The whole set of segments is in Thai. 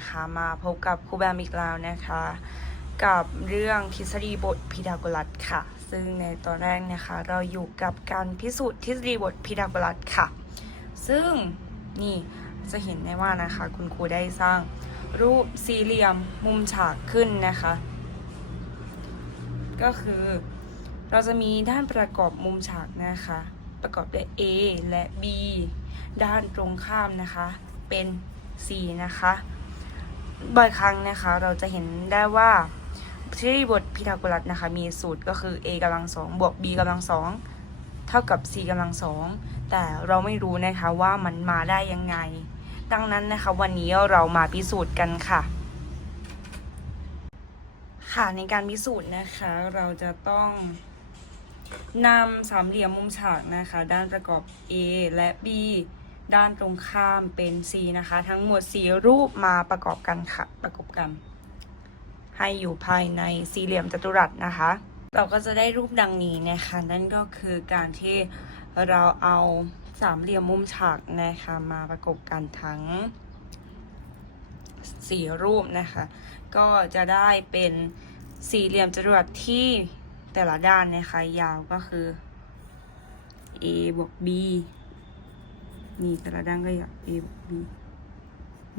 นะคะ มาพบกับครูแบมอีกแล้วนะคะ กับเรื่องทฤษฎีบทพีทาโกรัสค่ะ ซึ่งในตอนแรกนะคะ เราอยู่กับการพิสูจน์ทฤษฎีบทพีทาโกรัสค่ะ ซึ่งนี่จะเห็นได้ว่านะคะ คุณครูได้สร้างรูปสี่เหลี่ยมมุมฉากขึ้นนะคะ ก็คือเราจะมีด้านประกอบมุมฉากนะคะ ประกอบด้วย A และ B ด้านตรงข้ามนะคะ เป็น C นะคะ บ่อยครั้งนะคะ เราจะเห็นได้ว่าทฤษฎีบทพีทาโกรัสนะคะ มีสูตรก็คือ a กำลังสองบวก b กำลังสองเท่ากับ c กำลังสองแต่เราไม่รู้นะคะว่ามันมาได้ยังไง ดังนั้นนะคะวันนี้เรามาพิสูจน์กันค่ะ ค่ะในการพิสูจน์นะคะ เราจะต้องนำสามเหลี่ยมมุมฉากนะคะ ด้านประกอบ A และ B ด้านตรงข้ามเป็น C นะคะ ทั้งหมด 4 รูปมาประกอบกันค่ะ ประกอบกัน ให้อยู่ภายในสี่เหลี่ยมจัตุรัสนะคะ เราก็จะได้รูปดังนี้นะคะ นั่นก็คือการที่เราเอาสามเหลี่ยมมุมฉากนะคะมาประกบกันทั้งสี่รูปนะคะ ก็จะได้เป็นสี่เหลี่ยมจรวดที่แต่ละด้านนะคะ ยาวก็คือ a บวก b นี่แต่ละด้านก็ยาว a บวก b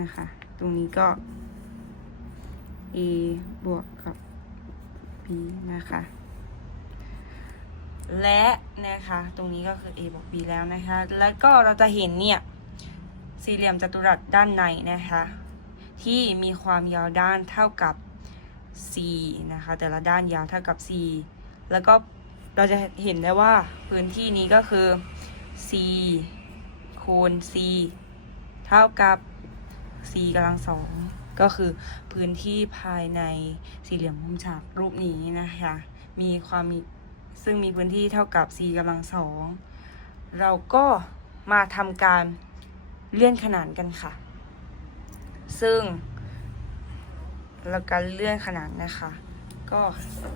นะคะ ตรงนี้ก็ a บวกกับ b นะคะ และนะคะ ตรงนี้ก็คือ a บวก b แล้วนะคะ แล้วก็เราจะเห็นเนี่ยสี่เหลี่ยมจัตุรัสด้านในนะคะ ที่มีความยาวด้านเท่ากับ c นะคะ แต่ละด้านยาวเท่ากับ c แล้วก็เราจะเห็นได้ว่าพื้นที่นี้ก็คือ c คูณ c เท่ากับ c กำลังสองก็คือพื้นที่ภายในสี่เหลี่ยมมุมฉากรูปนี้นะคะ มีความมีซึ่งมีพื้นที่เท่ากับ c กำลังสองเราก็มาทำการเลื่อนขนานกันค่ะ ซึ่งเราการเลื่อนขนาดนะคะ ก็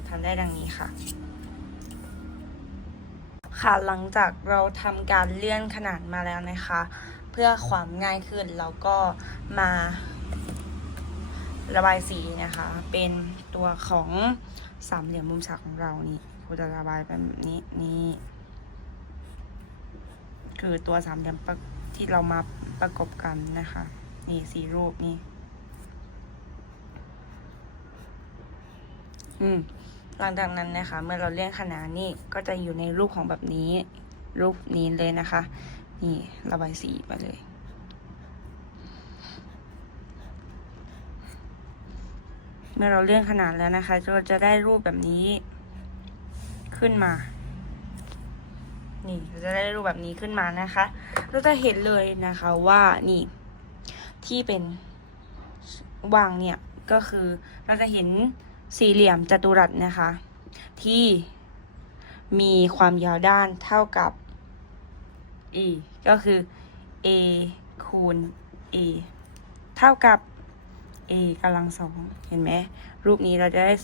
ทำได้ดังนี้ค่ะ ค่ะหลังจากเราทำการเลื่อนขนาดมาแล้วนะคะ เพื่อความง่ายขึ้นเราก็มาระบายสีนะคะ เป็นตัวของสามเหลี่ยมมุมฉากของเรานี่ครูจะระบายเป็นแบบนี้นี่คือตัวสามเหลี่ยมที่เรามาประกบกันนะคะ นี่สีรูปนี่อืม หลังจากนั้นนะคะ เมื่อเราเลื่อนขนานนี่ก็จะอยู่ในรูปของแบบนี้ รูปนี้เลยนะคะ นี่ระบายสีไปเลย เมื่อเราเลื่อนขนาดแล้วนะคะเราจะได้รูปแบบนี้ขึ้นมา นี่เราจะได้รูปแบบนี้ขึ้นมานะคะ เราจะเห็นเลยนะคะว่านี่ที่เป็นวางเนี่ยก็คือเราจะเห็น สี่เหลี่ยมจัตุรัสนะคะ ที่มีความยาวด้านเท่ากับ e ก็คือ a คูณ a เท่ากับ a กำลังสองเห็นไหมรูปนี้เราจะได้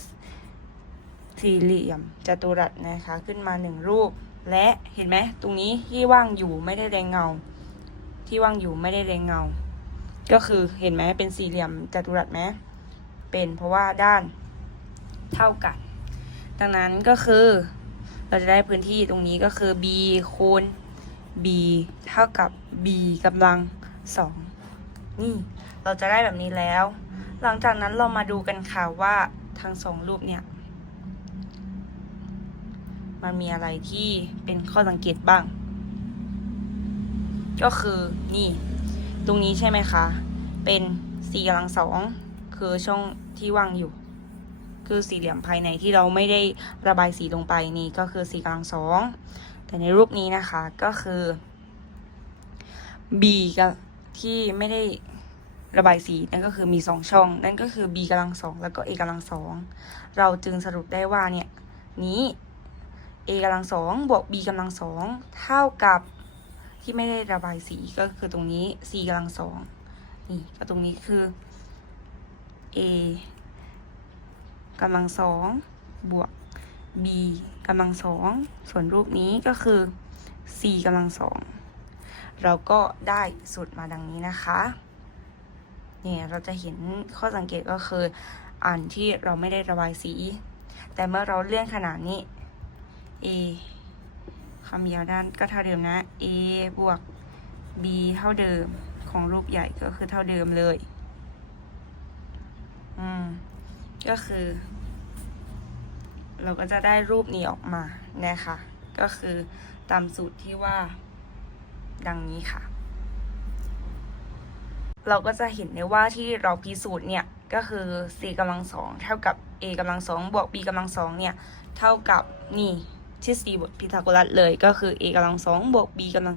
สี่เหลี่ยมจัตุรัสนะคะ ขึ้นมาหนึ่งรูป และเห็นไหมตรงนี้ที่ว่างอยู่ไม่ได้แรงเงา ที่ว่างอยู่ไม่ได้แรงเงา ก็คือเห็นไหมเป็นสี่เหลี่ยมจัตุรัสไหมเป็นเพราะว่าด้าน เท่ากัน ดังนั้นก็คือเราจะได้พื้นที่ตรงนี้ก็คือ b คูณ b เท่ากับ b กำลังสองนี่เราจะได้แบบนี้แล้ว หลังจากนั้นเรามาดูกันค่ะว่าทั้งสองรูปเนี่ย มันมีอะไรที่เป็นข้อสังเกตบ้าง ก็คือนี่ ตรงนี้ใช่ไหมคะ เป็นสี่กำลังสองคือช่องที่ว่างอยู่ คือสี่เหลี่ยมภายในที่เราไม่ได้ระบายสีลงไปนี่ก็คือสี่กำลังสองแต่ในรูปนี้นะคะก็คือ b กับที่ไม่ได้ระบายสีนั่นก็คือมีสองช่อง นั่นก็คือ b กำลังสองแล้วก็ a กำลังสองเราจึงสรุปได้ว่าเนี่ยนี้ a กำลังสองบวก b กำลังสองเท่ากับที่ไม่ได้ระบายสีก็คือตรงนี้ c กำลังสองนี่ก็ตรงนี้คือ a กำลังสองบวก b กำลังสองส่วนรูปนี้ก็คือ c กำลังสองเราก็ได้สูตรมาดังนี้นะคะเนี่ยเราจะเห็นข้อสังเกตก็คืออันที่เราไม่ได้ระบายสี แต่เมื่อเราเลื่อนขนาดนี้ a ความยาวด้านก็เท่าเดิมนะ a บวก b เท่าเดิมของรูปใหญ่ก็คือเท่าเดิมเลย อืม ก็คือ เราก็จะได้รูปนี้ออกมานะคะก็คือตามสูตรที่ว่าดังนี้ค่ะ เราก็จะเห็นได้ว่าที่เราพิสูจน์เนี่ยก็คือ c กำลังสองเท่ากับ a กำลังสองบวก b กำลังสองเนี่ยเท่ากับนี่ทฤษฎีบทพีทาโกรัสเลยก็คือ a กำลังสองบวก b กำลัง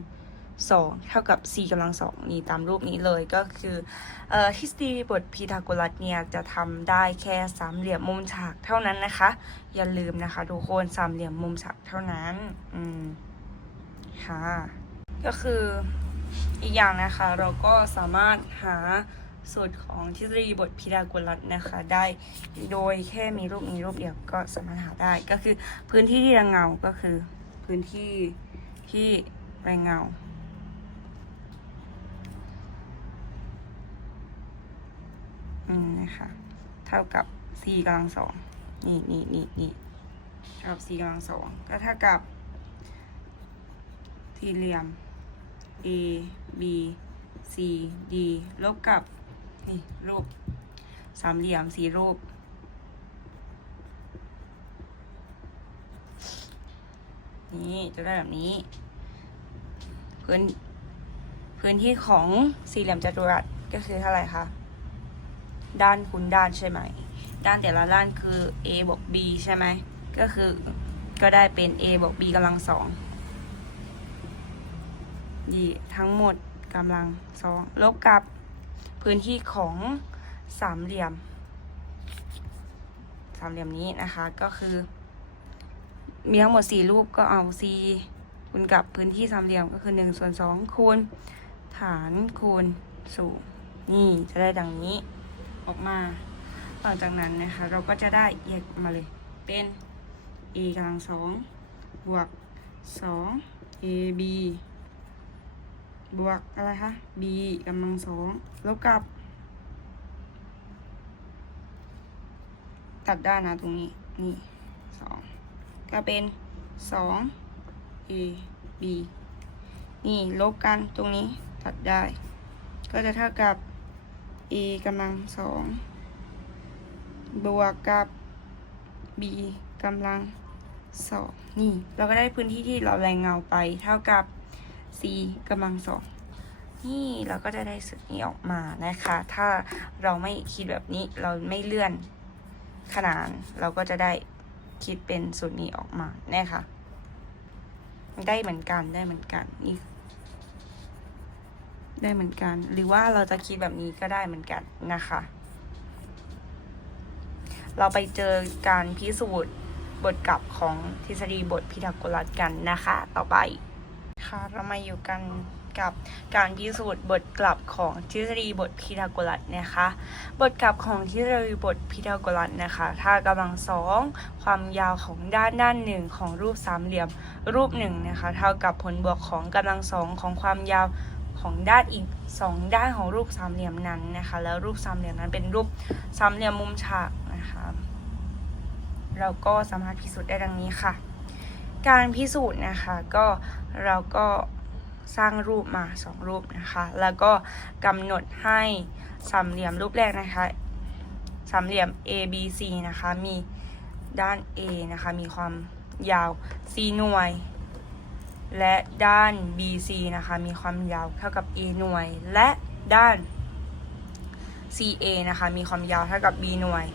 องเท่ากับ c กำลังสองนี่ตามรูปนี้เลยก็คืออทฤษฎีบทพีทาโกรัสเนี่ยจะทำได้แค่สามเหลี่ยมมุมฉากเท่านั้นนะคะ อย่าลืมนะคะทุกคนสามเหลี่ยมมุมฉากเท่านั้นอืมค่ะก็คืออีกอย่างนะคะเราก็สามารถหาสูตรของทฤษฎีบทพีทาโกรัสนะคะ ได้โดยแค่มีรูปนี้รูปเดียวก็สามารถหาได้ก็คือพื้นที่ที่รงเงาก็คือพื้นที่ที่แรงเงา อืมนะคะเท่ากับ c กำลังสองนี่นี่นี่นี่เท่ากับ c กำลังสองก็เท่ากับสี่เหลี่ยม A B C D ลบกับนี่รูปสามเหลี่ยมสี่รูปนี่จะได้แบบนี้ พื้นพื้นที่ของสี่เหลี่ยมจัตุรัสก็คือเท่าไหร่คะ ด้านคูณด้านใช่ไหม ด้านแต่ละด้านคือ a บวก b ใช่ไหม ก็คือก็ได้เป็น a บวก b กำลังสองดีทั้งหมดกำลังสองลบกับพื้นที่ของสามเหลี่ยม สามเหลี่ยมนี้นะคะก็คือ มีทั้งหมดสี่รูปก็เอา c คูณกับพื้นที่สามเหลี่ยมก็คือหนึ่งส่วนสองคูณฐานคูณสูงนี่จะได้ดังนี้ ออกมาหลังจากนั้นนะคะ เราก็จะได้แยกมาเลย เป็น a กำลังสองบวกสอง ab บวกอะไรคะ b กำลังสองลบกับ ตัดได้นะตรงนี้ นี่สองก็เป็นสอง a b นี่ลบกันตรงนี้ตัดได้ ก็จะเท่ากับ a กำลังสองบวกกับ b กำลังสองนี่ เราก็ได้พื้นที่ที่เราแรงเงาไป เท่ากับ c กำลังสองนี่เราก็จะได้สูตรนี้ออกมานะคะ ถ้าเราไม่คิดแบบนี้เราไม่เลื่อนขนานเราก็จะได้คิดเป็นสูตรนี้ออกมานะคะได้เหมือนกันได้เหมือนกันนี่ ได้เหมือนกัน หรือว่าเราจะคิดแบบนี้ก็ได้เหมือนกันนะคะ เราไปเจอการพิสูจน์บทกลับของทฤษฎีบทพีทาโกรัสกันนะคะ ต่อไปค่ะเรามาอยู่กันกับการพิสูจน์บทกลับของทฤษฎีบทพีทาโกรัสนะคะ บทกลับของทฤษฎีบทพีทาโกรัสนะคะ ถ้ากำลังสองความยาวของด้านด้านหนึ่งของรูปสามเหลี่ยมรูปหนึ่งนะคะ เท่ากับผลบวกของกำลังสองของความยาว ของด้านอีกสองด้านของรูปสามเหลี่ยมนั้นนะคะ แล้วรูปสามเหลี่ยมนั้นเป็นรูปสามเหลี่ยมมุมฉากนะคะเราก็สามารถพิสูจน์ได้ดังนี้ค่ะ การพิสูจน์นะคะก็เราก็สร้างรูปมาสองรูปนะคะ แล้วก็กำหนดให้สามเหลี่ยมรูปแรกนะคะสามเหลี่ยม A B C นะคะ มีด้าน A นะคะ มีความยาว C หน่วย และด้าน BC นะคะ มีความยาวเท่ากับ A หน่วย และด้าน CA นะคะ มีความยาวเท่ากับ B หน่วย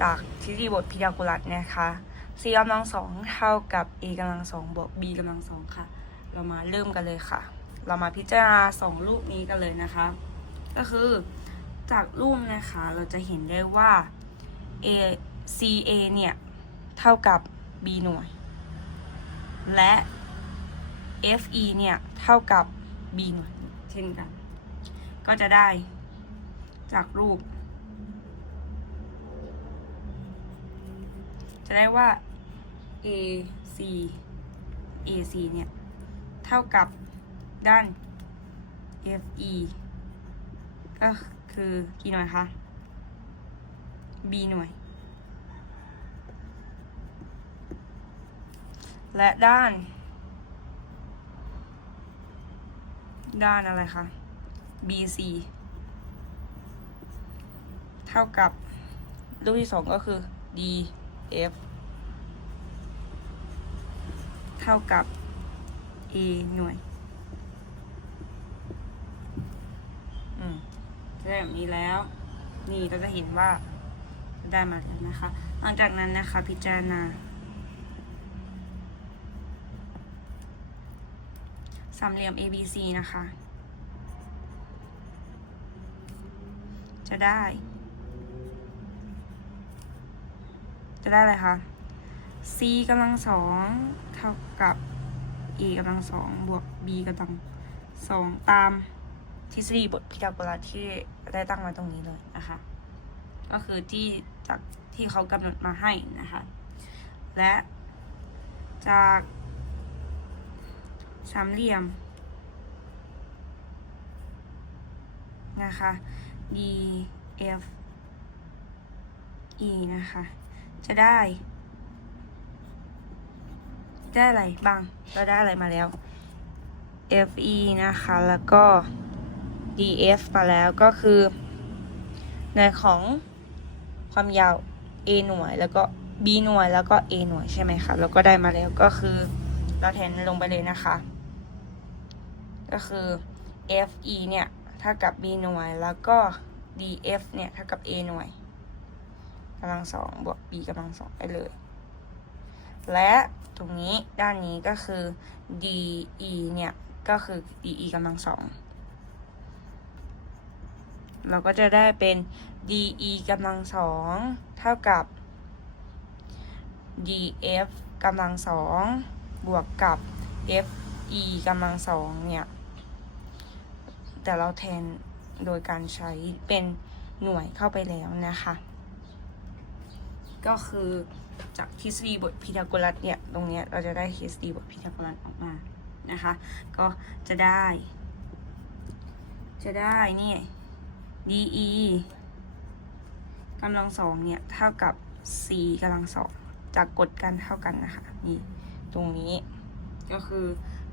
จากทฤษฎีบทพีทาโกรัสนะคะ c กำลังสองเท่ากับ a กำลังสองบวก b กำลังสองค่ะ เรามาเริ่มกันเลยค่ะ เรามาพิจารณาสองรูปนี้กันเลยนะคะ ก็คือจากรูปนะคะเราจะเห็นได้ว่า a ca เนี่ย เท่ากับ b หน่วย และ fe เนี่ย เท่ากับ b หน่วยเช่นกัน ก็จะได้จากรูป จะได้ว่า AC AC เนี่ย เท่ากับด้าน FE ก็คือกี่หน่วยคะ b หน่วย และด้าน ด้านอะไรคะ BC เท่ากับรูปที่สองก็คือ DF เท่ากับ A หน่วย อืมได้แบบนี้แล้ว นี่ก็จะเห็นว่าได้มาแล้วนะคะ หลังจากนั้นนะคะพิจารณา สามเหลี่ยม ABC นะคะ จะได้ จะได้อะไรคะ c กำลังสองเท่ากับ a กำลังสองบวก b กำลังสองตามทฤษฎีบทพีทาโกรัสที่ได้ตั้งไว้ตรงนี้เลยนะคะ ก็คือที่จากที่เขากำหนดมาให้นะคะ และจาก สามเหลี่ยมนะคะ D F E นะคะ จะได้ ได้อะไรบ้าง เราได้อะไรมาแล้ว F E นะคะ แล้วก็ D F มาแล้วก็คือ ในของความยาว A หน่วยแล้วก็ B หน่วยแล้วก็ A หน่วยใช่ไหมคะ แล้วก็ได้มาแล้วก็คือ เราแทนลงไปเลยนะคะ ก็คือ F E เนี่ยเท่ากับ B หน่วย แล้วก็ D F เนี่ยเท่ากับ A หน่วยกำลังสองบวก B กำลังสองไปเลย และตรงนี้ด้านนี้ก็คือ D E เนี่ย ก็คือ D E กำลังสองเราก็จะได้เป็น D E กำลังสองเท่ากับ D F กำลังสองบวกกับ F E กำลังสองเนี่ย แต่เราแทนโดยการใช้เป็นหน่วยเข้าไปแล้วนะคะ ก็คือจากทฤษฎีบทพีทาโกรัสเนี่ยตรงเนี้ยเราจะได้ทฤษฎีบทพีทาโกรัสออกมานะคะ ก็จะได้ จะได้นี่ DE กำลังสองเนี่ยเท่ากับ C กำลังสองจากกฎกันเท่ากันนะคะนี่ตรงนี้ก็คือ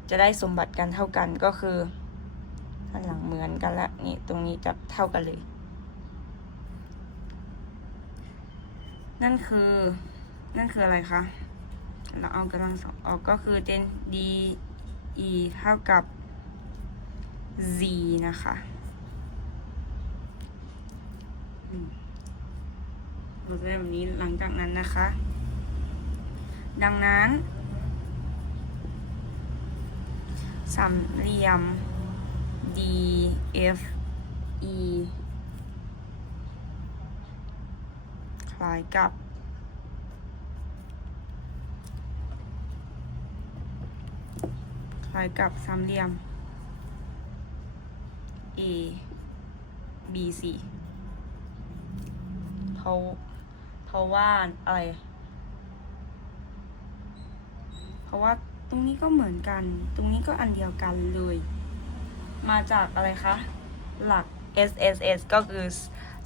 จะได้สมบัติกันเท่ากันก็คือ ด้านหลังเหมือนกันละนี่ตรงนี้จะเท่ากันเลย นั่นคือ นั่นคืออะไรคะ เราเอากำลังสองออกก็คือเจน d e เท่ากับ z นะคะเราจะได้แบบนี้หลังจากนั้นนะคะ ดังนั้นสามเหลี่ยม D F E คล้ายกับ คล้ายกับสามเหลี่ยม A B C เพราะเพราะว่าอะไร เพราะว่าตรงนี้ก็เหมือนกัน ตรงนี้ก็อันเดียวกันเลย มาจากอะไรคะ หลัก S S S ก็คือ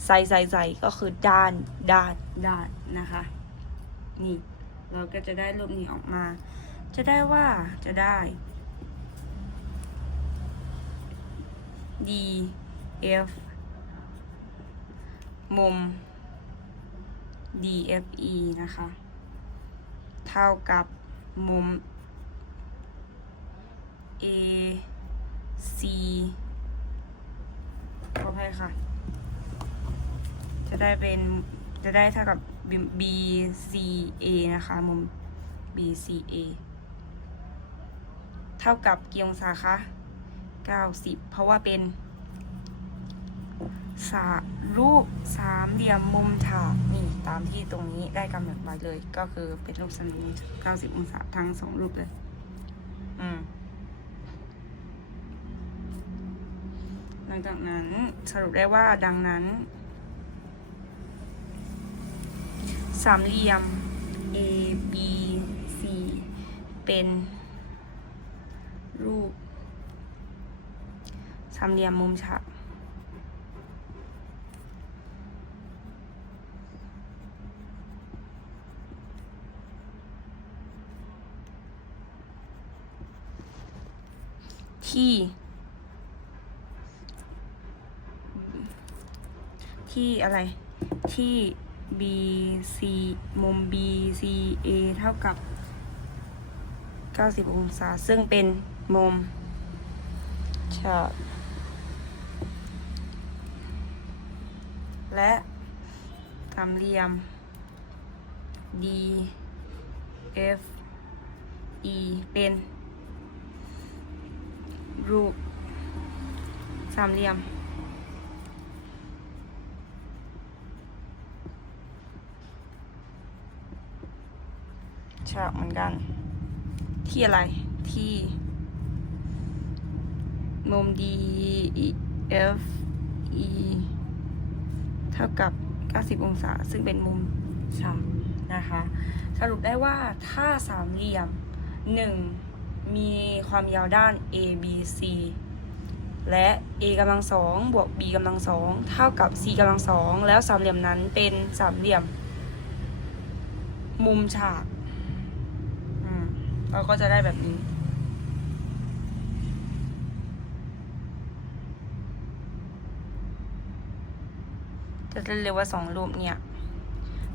ไซไซไซก็คือด้านด้านด้านนะคะ นี่ เราก็จะได้รูปนี้ออกมา จะได้ว่าจะได้ D F มุม D F E นะคะ เท่ากับมุม A C ขออภัยค่ะ จะได้เป็นจะได้เท่ากับ B C A นะคะ มุม B C A เท่ากับกี่องศาคะ90 เพราะว่าเป็นสารูปสามเหลี่ยมมุมฉากนี่ตามที่ตรงนี้ได้กำหนดไว้เลย ก็คือเป็นรูปสามเหลี่ยม90 องศาทั้งสองรูปเลย อืมังจากนั้น สรุปได้ว่าดังนั้น สามเหลี่ยม A B C เป็น รูป สามเหลี่ยมมุมฉาก ที่ ที่อะไรที่ BC มุม BCA เท่ากับ 90 องศา ซึ่งเป็นมุมฉากและสามเหลี่ยม D F E เป็น รูปสามเหลี่ยม ฉากเหมือนกัน ที่อะไร ที่มุม D F E เท่ากับ 90 องศา ซึ่งเป็นมุมฉากนะคะ สรุปได้ว่าถ้าสามเหลี่ยม 1 มีความยาวด้าน A B C และ a กำลังสองบวก b กำลังสองเท่ากับ c กำลังสองแล้วสามเหลี่ยมนั้นเป็นสามเหลี่ยม มุมฉาก เราก็จะได้แบบนี้ จะเรียกว่าสองรูปเนี่ย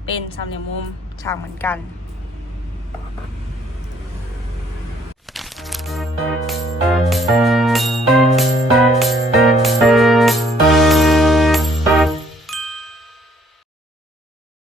เป็นสามเหลี่ยมมุมฉากเหมือนกัน Thank